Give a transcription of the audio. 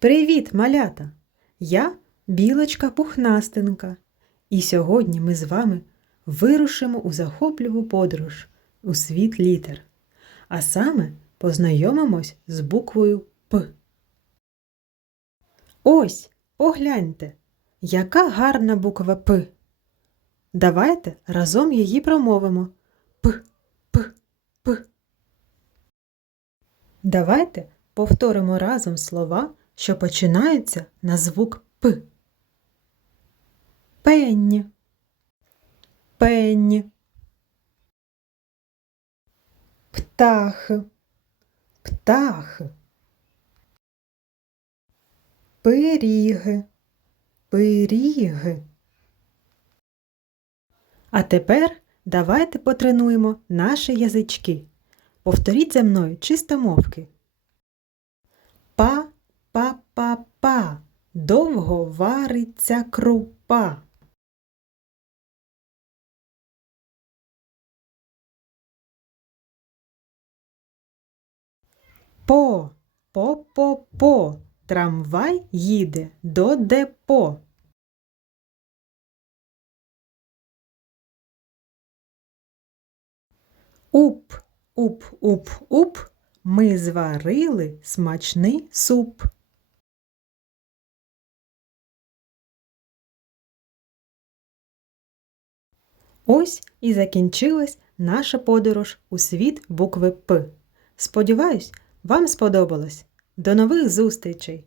Привіт, малята! Я білочка пухнастинка, і сьогодні ми з вами вирушимо у захопливу подорож у світ літер. А саме познайомимось з буквою П. Ось, погляньте, яка гарна буква П. Давайте разом її промовимо. П, П, П. Давайте повторимо разом слова, що починаються на звук П. Пень. Пень. Птах. Птах. Пиріг. Пиріг. А тепер давайте потренуємо наші язички. Повторіть за мною чистомовки. Па, па, па, па. Довго вариться крупа. По, по, по, по. Трамвай їде до депо. Уп, уп, уп, уп. Ми зварили смачний суп. Ось і закінчилась наша подорож у світ букви П. Сподіваюсь, вам сподобалось. До нових зустрічей!